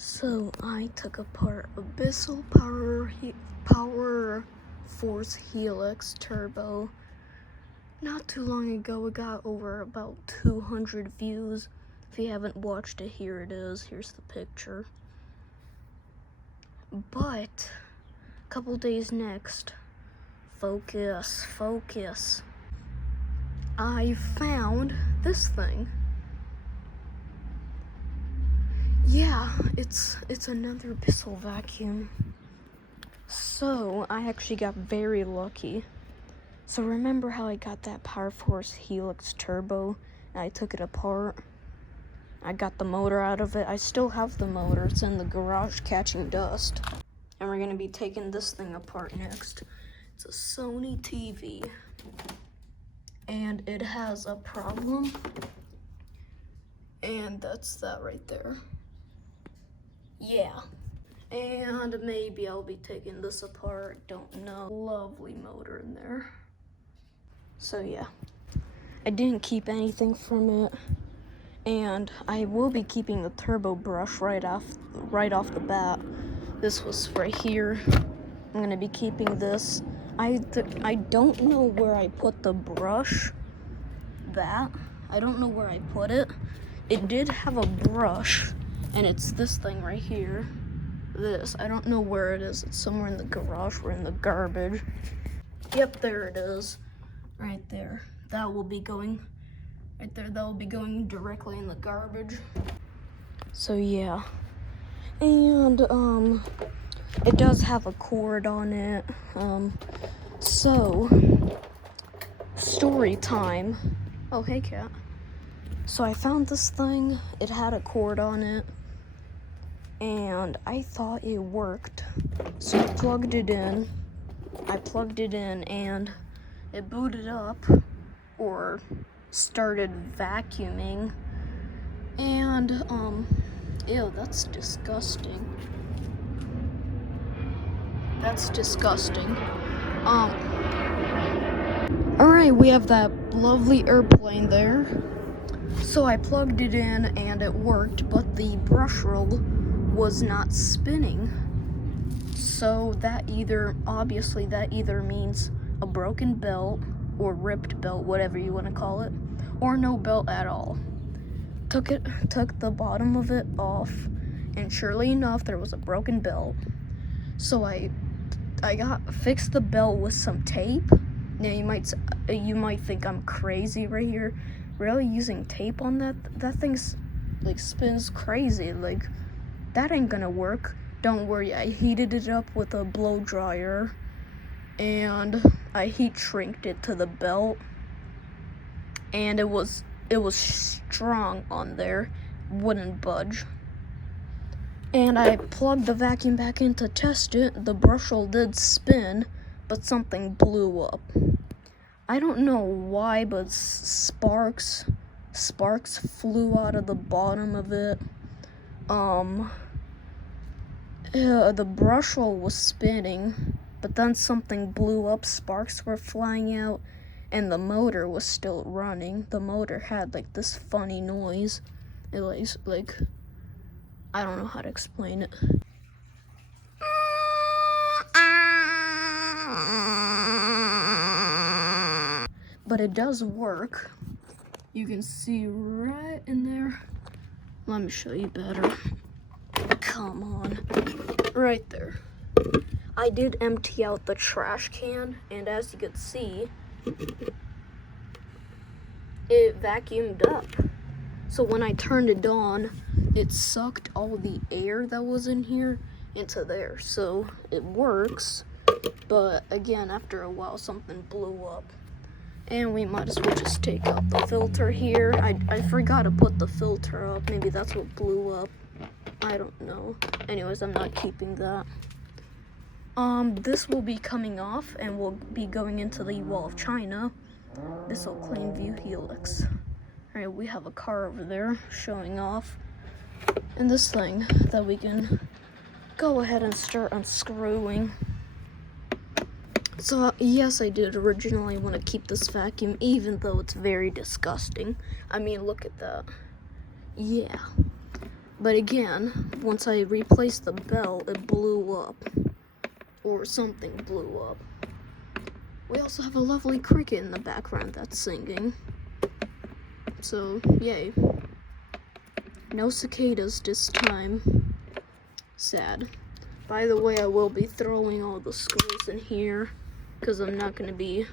So I took apart a Bissell Power Force Helix Turbo. Not too long ago, it got over about 200 views. If you haven't watched it, here it is. Here's the picture. But a couple days next, focus. I found this thing. Yeah, it's another Bissell vacuum. So I actually got very lucky. So remember how I got that Power Force Helix Turbo and I took it apart? I got the motor out of it. I still have the motor. It's in the garage catching dust. And we're gonna be taking this thing apart next. It's a Sony TV. And it has a problem. And that's that right there. Yeah. And maybe I'll be taking this apart, don't know. Lovely motor in there. So yeah, I didn't keep anything from it. And I will be keeping the turbo brush right off the bat. This was right here. I'm gonna be keeping this. I don't know where I put the brush. I don't know where I put it. It did have a brush. And it's this thing right here. This. I don't know where it is. It's somewhere in the garage or in the garbage. Yep, there it is. Right there. That will be going right there. That will be going directly in the garbage. So yeah. And it does have a cord on it. So story time. Oh, hey cat. So I found this thing. It had a cord on it. And I thought it worked. So I plugged it in. And it booted up or started vacuuming. And ew, that's disgusting. Alright, we have that lovely airplane there. So I plugged it in and it worked, but the brush roll was not spinning. So that either means a broken belt or ripped belt, whatever you want to call it, or no belt at all. Took the bottom of it off, and surely enough, there was a broken belt. So I fixed the belt with some tape. Now you might think I'm crazy right here. Really using tape on that thing's like spins crazy. Like that ain't gonna work. Don't worry, I heated it up with a blow dryer and I heat shrinked it to the belt, and it was strong on there, wouldn't budge. And I plugged the vacuum back in to test it. The brush roll did spin, but something blew up. I don't know why, but sparks flew out of the bottom of it. The brush roll was spinning, but then something blew up, sparks were flying out, and the motor was still running. The motor had like this funny noise. It like I don't know how to explain it. But it does work. You can see right in there. Let me show you better. Come on. Right there. I did empty out the trash can, and as you can see, it vacuumed up. So when I turned it on, it sucked all the air that was in here into there. So it works, but again, after a while, something blew up. And we might as well just take out the filter here. I forgot to put the filter up. Maybe that's what blew up. I don't know. Anyways, I'm not keeping that. This will be coming off and will be going into the Wall of China. Bissell Cleanview Helix. Alright, we have a car over there showing off. And this thing that we can go ahead and start unscrewing. So, yes, I did originally want to keep this vacuum, even though it's very disgusting. I mean, look at that. Yeah. But again, once I replaced the belt, it blew up. Or something blew up. We also have a lovely cricket in the background that's singing. So, yay. No cicadas this time. Sad. By the way, I will be throwing all the screws in here, because I'm not going to be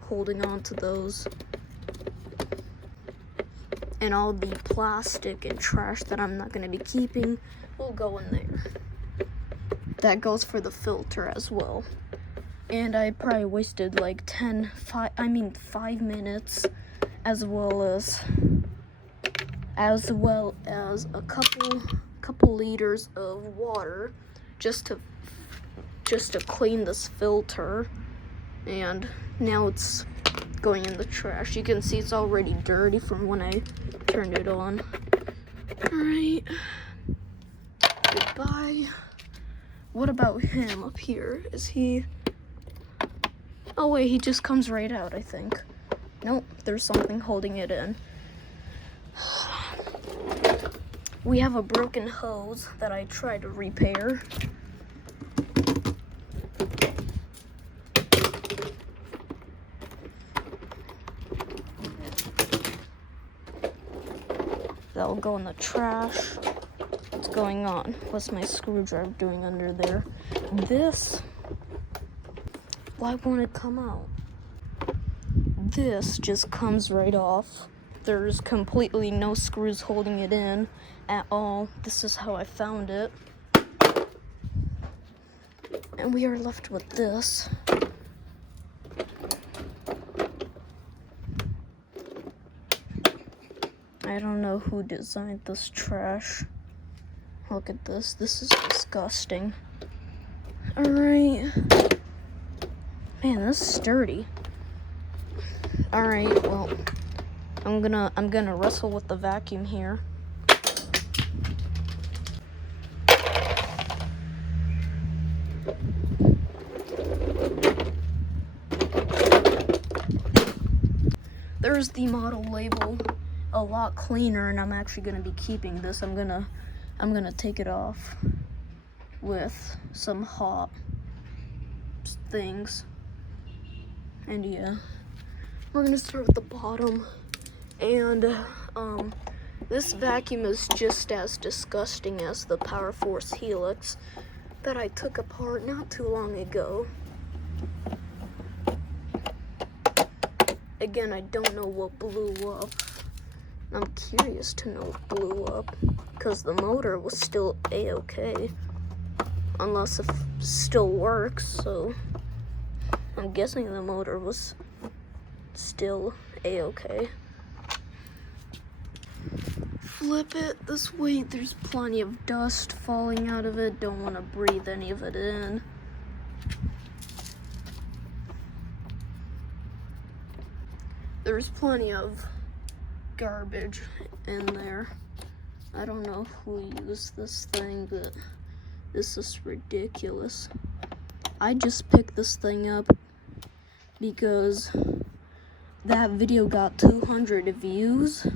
holding on to those. And all the plastic and trash that I'm not going to be keeping will go in there. That goes for the filter as well. And I probably wasted like 5 minutes, as well as a couple liters of water just to clean this filter. And now it's going in the trash. You can see it's already dirty from when I turned it on. Alright. Goodbye. What about him up here? Is he... Oh wait, he just comes right out, I think. Nope, there's something holding it in. We have a broken hose that I tried to repair. That'll go in the trash. What's going on? What's my screwdriver doing under there? Why won't it come out? This just comes right off. There's completely no screws holding it in at all. This is how I found it. And we are left with this. I don't know who designed this trash. Look at this. This is disgusting. Alright. Man, this is sturdy. Alright, well, I'm gonna wrestle with the vacuum here. There's the model label, a lot cleaner, and I'm actually gonna be keeping this. I'm gonna take it off with some hot things. And yeah, we're gonna start with the bottom. And this vacuum is just as disgusting as the Power Force Helix that I took apart not too long ago. Again, I don't know what blew up. I'm curious to know what blew up, because the motor was still a-okay, unless it still works, so I'm guessing the motor was still a-okay. Flip it this way. There's plenty of dust falling out of it. Don't want to breathe any of it in. There's plenty of garbage in there. I don't know who used this thing, but this is ridiculous. I just picked this thing up because that video got 200 views.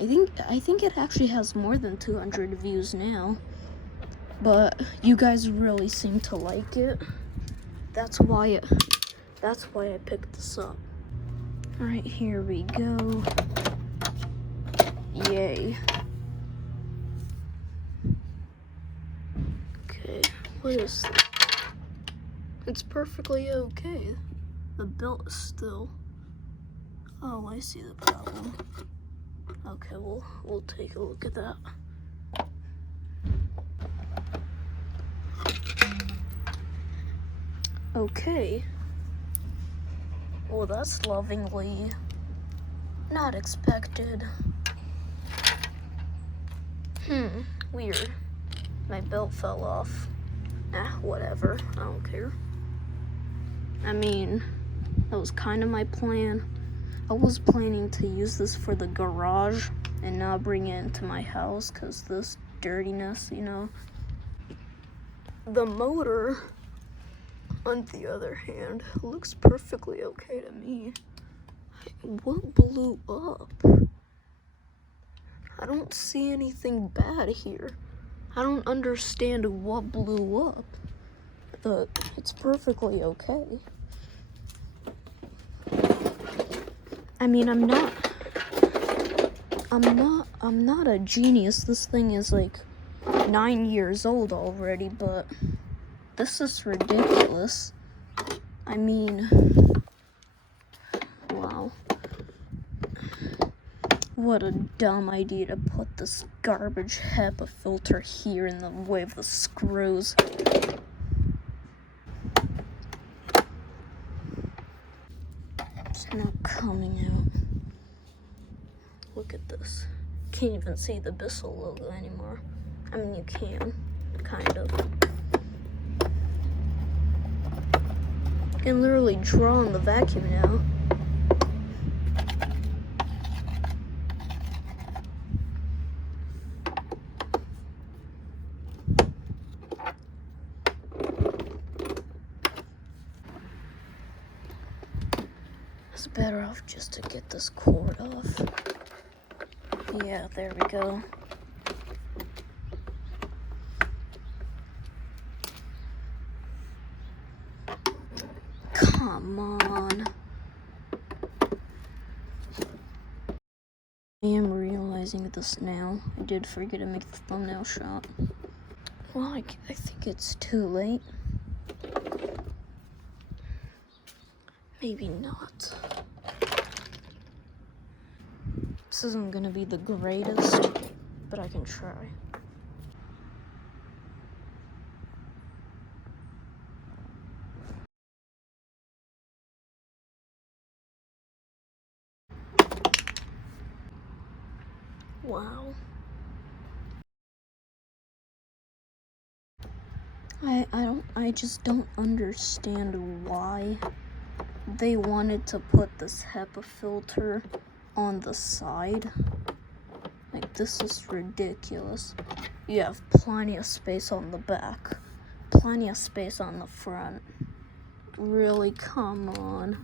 I think it actually has more than 200 views now. But you guys really seem to like it. That's why I picked this up. Alright, here we go. Yay. Okay, what is this? It's perfectly okay. The belt is still... Oh, I see the problem. Okay, we'll take a look at that. Okay. Well, that's lovingly not expected. Weird. My belt fell off. Whatever. I don't care. I mean, that was kind of my plan. I was planning to use this for the garage and not bring it into my house because this dirtiness, you know. The motor, on the other hand, looks perfectly okay to me. What blew up? I don't see anything bad here. I don't understand what blew up, but it's perfectly okay. I mean, I'm not a genius. This thing is like 9 years old already, but this is ridiculous. I mean, wow. What a dumb idea to put this garbage HEPA filter here in the way of the screws. It's not coming out. Look at this. Can't even see the Bissell logo anymore. I mean, you can, kind of. You can literally draw on the vacuum now. It's better off just to get this cord off. Yeah, there we go. Come on. I am realizing this now. I did forget to make the thumbnail shot. Well, I think it's too late. Maybe not. This isn't gonna be the greatest, but I can try. Wow. I just don't understand why they wanted to put this HEPA filter on the side. Like, this is ridiculous. You have plenty of space on the back, plenty of space on the front. Really, come on.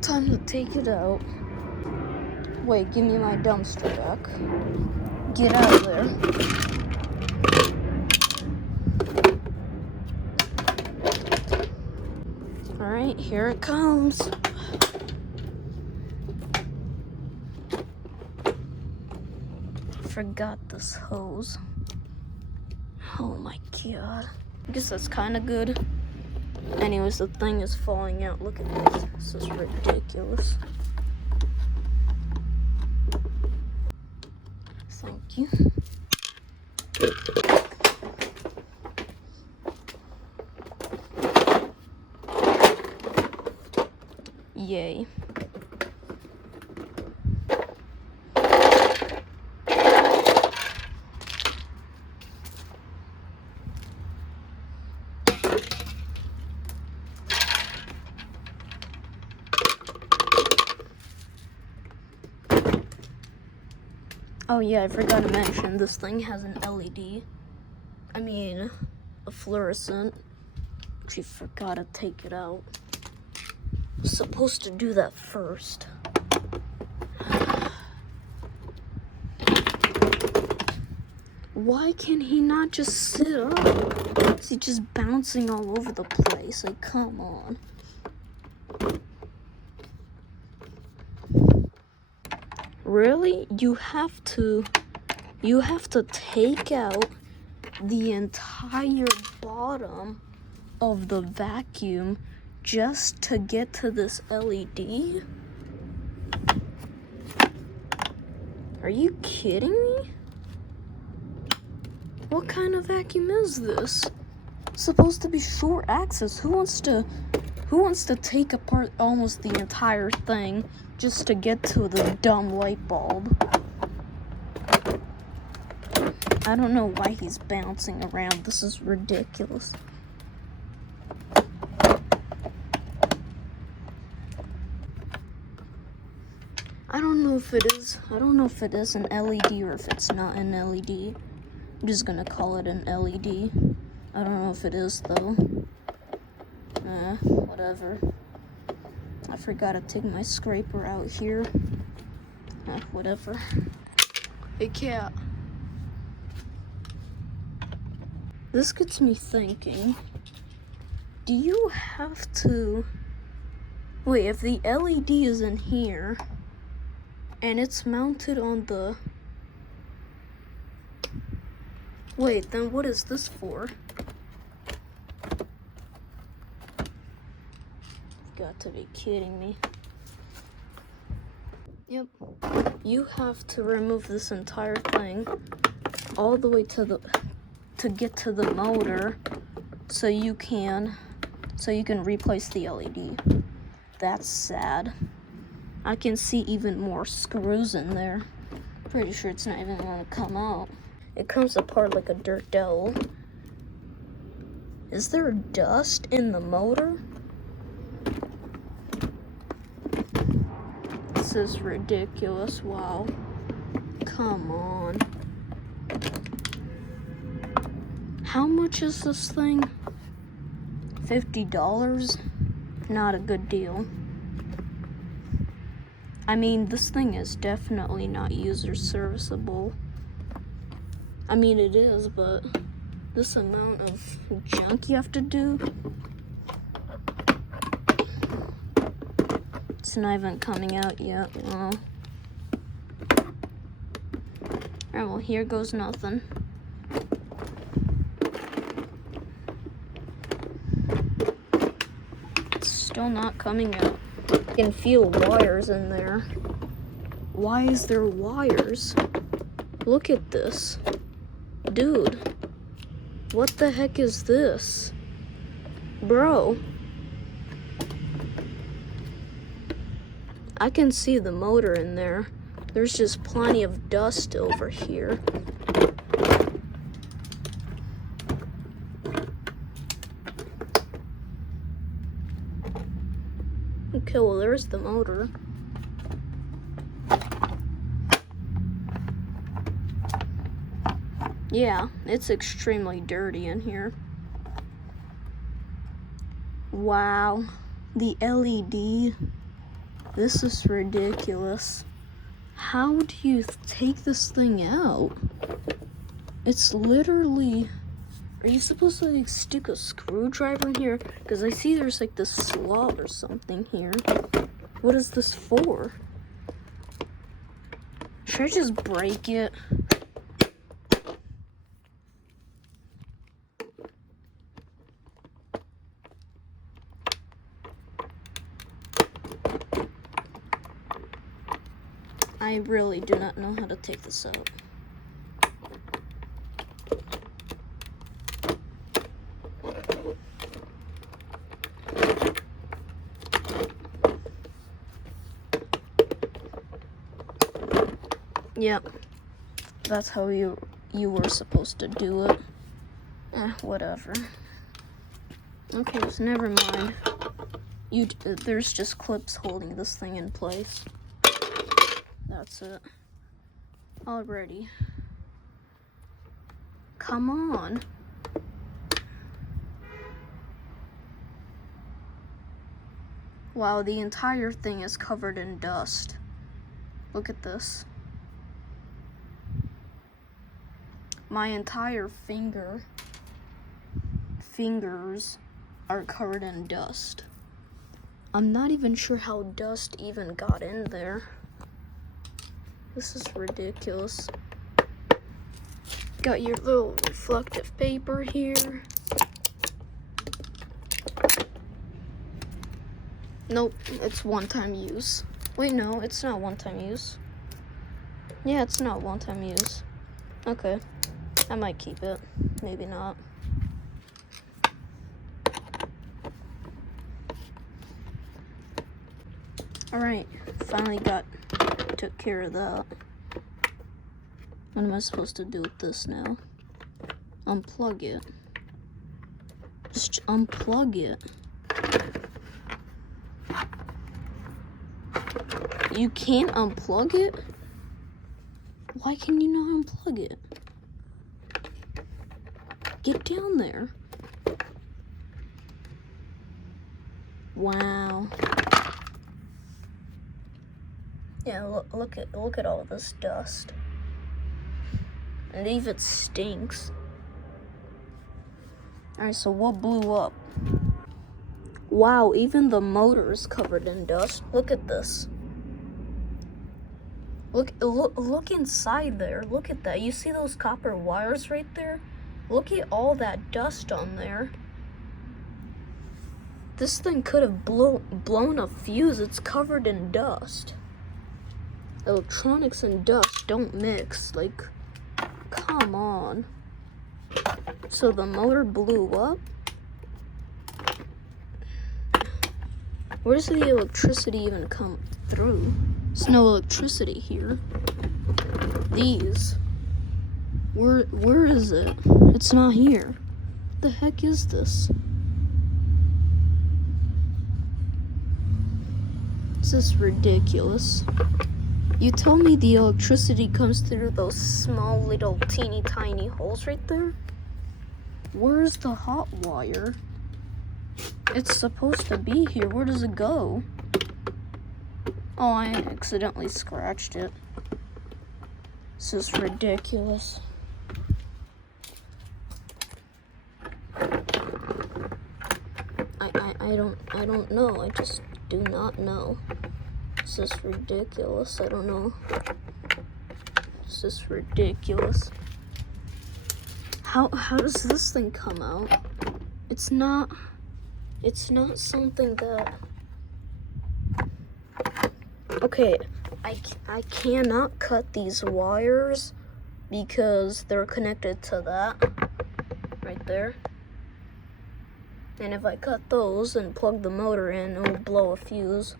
Time to take it out. Wait, give me my dumpster back. Get out of there. Alright, here it comes. Forgot this hose. Oh my god. I guess that's kind of good. Anyways, the thing is falling out. Look at this. This is ridiculous. Thank you. Yay. Oh yeah, I forgot to mention, this thing has an LED. I mean, a fluorescent. Actually forgot to take it out. Was supposed to do that first. Why can he not just sit up? Is he just bouncing all over the place? Like, come on. Really? You have to take out the entire bottom of the vacuum just to get to this LED? Are you kidding me? What kind of vacuum is this? It's supposed to be short axis. Who wants to take apart almost the entire thing just to get to the dumb light bulb? I don't know why he's bouncing around. This is ridiculous. I don't know if it is an LED or if it's not an LED. I'm just gonna call it an LED. I don't know if it is though. Whatever. I forgot to take my scraper out here. Whatever. Hey, cat. This gets me thinking. Do you have to... Wait, if the LED is in here, and it's mounted on the... Wait, then what is this for? You've got to be kidding me. Yep. You have to remove this entire thing all the way to get to the motor so you can replace the LED. That's sad. I can see even more screws in there. Pretty sure it's not even gonna come out. It comes apart like a dirt devil. Is there dust in the motor? This is ridiculous. Wow. Come on. How much is this thing? $50? Not a good deal. I mean, this thing is definitely not user serviceable. I mean, it is, but this amount of junk you have to do, it's not even coming out yet. Well, alright, well, here goes nothing. It's still not coming out. I can feel wires in there. Why is there wires? Look at this. Dude, what the heck is this? Bro. I can see the motor in there. There's just plenty of dust over here. Okay, well, there's the motor. Yeah, it's extremely dirty in here. Wow, the LED. This is ridiculous. How do you take this thing out? It's literally... Are you supposed to like stick a screwdriver in here? Because I see there's like this slot or something here. What is this for? Should I just break it? I really do not know how to take this out. Yep, that's how you were supposed to do it. Whatever. Okay, so never mind. There's just clips holding this thing in place. That's it. Alrighty. Come on. Wow, the entire thing is covered in dust. Look at this. My entire fingers are covered in dust. I'm not even sure how dust even got in there. This is ridiculous. Got your little reflective paper here. Nope, it's one-time use. Wait, no, it's not one-time use. Yeah, it's not one-time use. Okay, I might keep it. Maybe not. Alright, finally took care of that. What am I supposed to do with this now? Unplug it. Just unplug it. You can't unplug it? Why can you not unplug it? Get down there. Wow. Yeah, look at all this dust. And it even stinks. Alright, so what blew up? Wow, even the motor is covered in dust. Look at this. Look inside there. Look at that. You see those copper wires right there? Look at all that dust on there. This thing could have blown a fuse. It's covered in dust. Electronics and dust don't mix. Like, come on. So the motor blew up? Where does the electricity even come through? There's no electricity here. These. Where is it? It's not here. What the heck is this? This is ridiculous. You told me the electricity comes through those small little teeny tiny holes right there? Where's the hot wire? It's supposed to be here. Where does it go? Oh, I accidentally scratched it. This is ridiculous. I don't know. I just do not know. This is ridiculous. I don't know. This is ridiculous. How does this thing come out? It's not something that... Okay, I cannot cut these wires because they're connected to that right there. And if I cut those and plug the motor in, it will blow a fuse.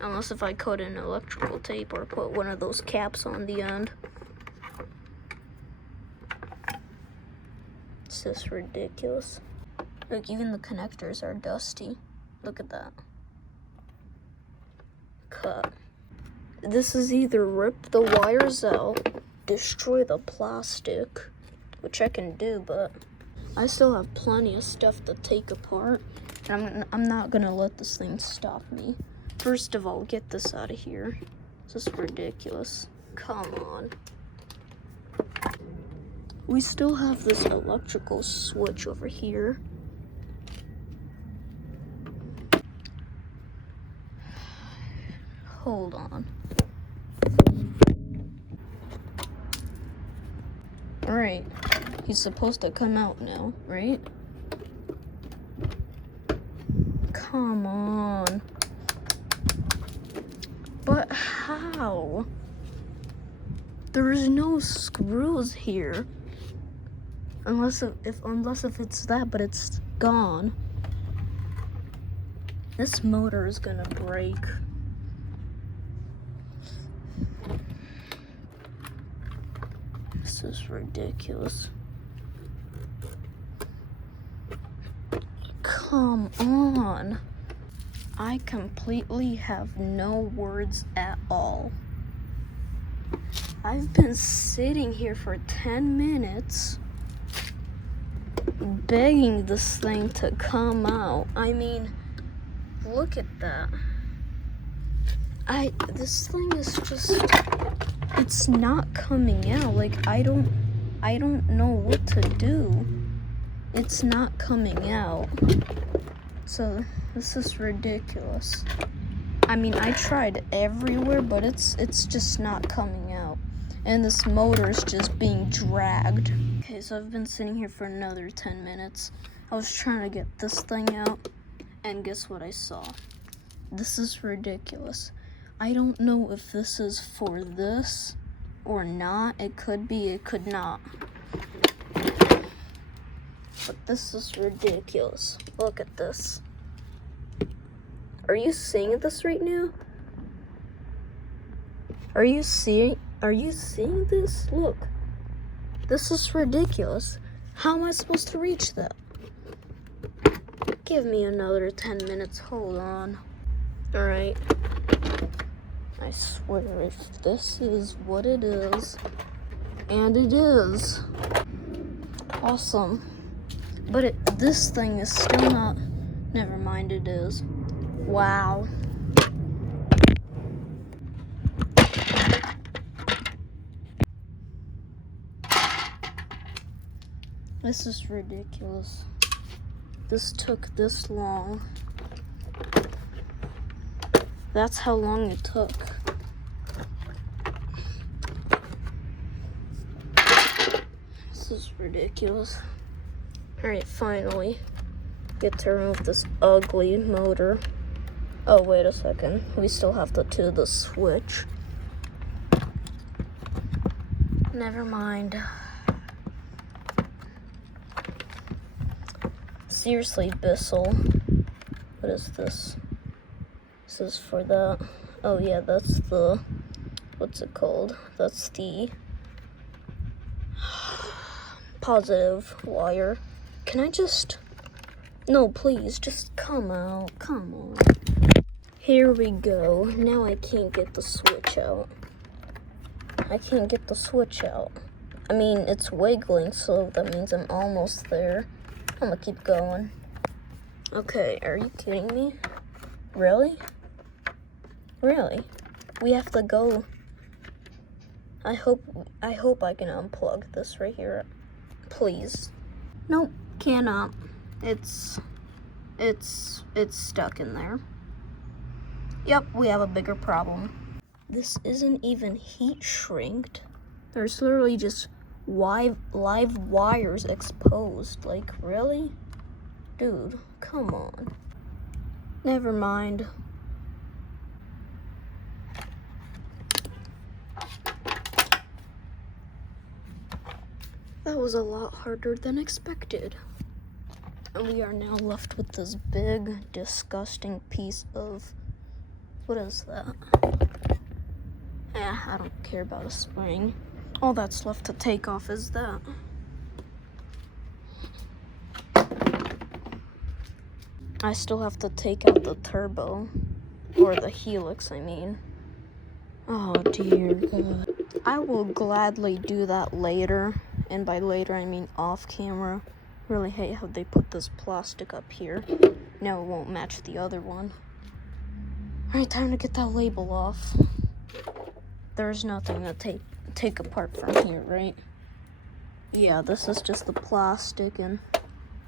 Unless if I cut in electrical tape or put one of those caps on the end. It's just ridiculous. Look, even the connectors are dusty. Look at that. Cut. This is either rip the wires out, destroy the plastic, which I can do, but I still have plenty of stuff to take apart, and I'm not gonna let this thing stop me. First of all, get this out of here. This is ridiculous. Come on. We still have this electrical switch over here. Hold on. Alright. He's supposed to come out now, right? Come on. But how? There's no screws here. Unless if it's that, but it's gone. This motor is gonna break. This is ridiculous. Come on. I completely have no words at all. I've been sitting here for 10 minutes begging this thing to come out. I mean, look at that. This thing is just, it's not coming out. Like, I don't know what to do. It's not coming out. So this is ridiculous. I mean, I tried everywhere, but it's just not coming out. And this motor is just being dragged. Okay, so I've been sitting here for another 10 minutes. I was trying to get this thing out, and guess what I saw? This is ridiculous. I don't know if this is for this or not. It could be, it could not. But this is ridiculous. Look at this. Are you seeing this right now? Are you seeing this? Look. This is ridiculous. How am I supposed to reach that? Give me another 10 minutes. Hold on. Alright. I swear, if this is what it is, and it is, awesome. But this thing is still not, never mind, it is. Wow. This is ridiculous. This took this long. That's how long it took. This is ridiculous. Alright, finally. Get to remove this ugly motor. Oh, wait a second. We still have to do the switch. Never mind. Seriously, Bissell. What is this? This is for that. Oh yeah, that's the, what's it called? That's the positive wire. Can I just, no please, just come out, come on. Here we go. Now I can't get the switch out. I can't get the switch out. I mean, it's wiggling, so that means I'm almost there. I'm gonna keep going. Okay, are you kidding me? Really? Really? We have to go. I hope I can unplug this right here. Please. Nope, cannot. It's stuck in there. Yep, we have a bigger problem. This isn't even heat shrinked. There's literally just live wires exposed. Like, really? Dude, come on. Never mind. That was a lot harder than expected. And we are now left with this big, disgusting piece of, what is that? I don't care about a spring. All that's left to take off is that. I still have to take out the turbo, or the Helix, I mean. Oh dear God. I will gladly do that later, and by later I mean off camera. Really hate how they put this plastic up here. Now it won't match the other one. Alright, time to get that label off. There's nothing to take apart from here, right? Yeah, this is just the plastic, and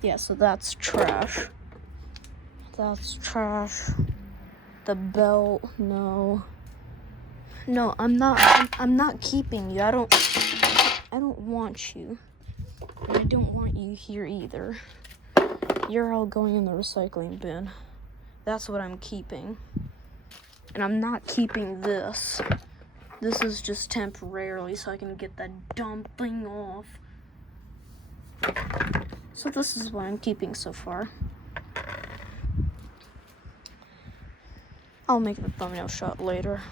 yeah, so that's trash. That's trash. The belt, no. No, I'm not keeping you. I don't want you. And I don't want you here either. You're all going in the recycling bin. That's what I'm keeping. And I'm not keeping this. This is just temporarily so I can get that dumb thing off. So this is what I'm keeping so far. I'll make the thumbnail shot later.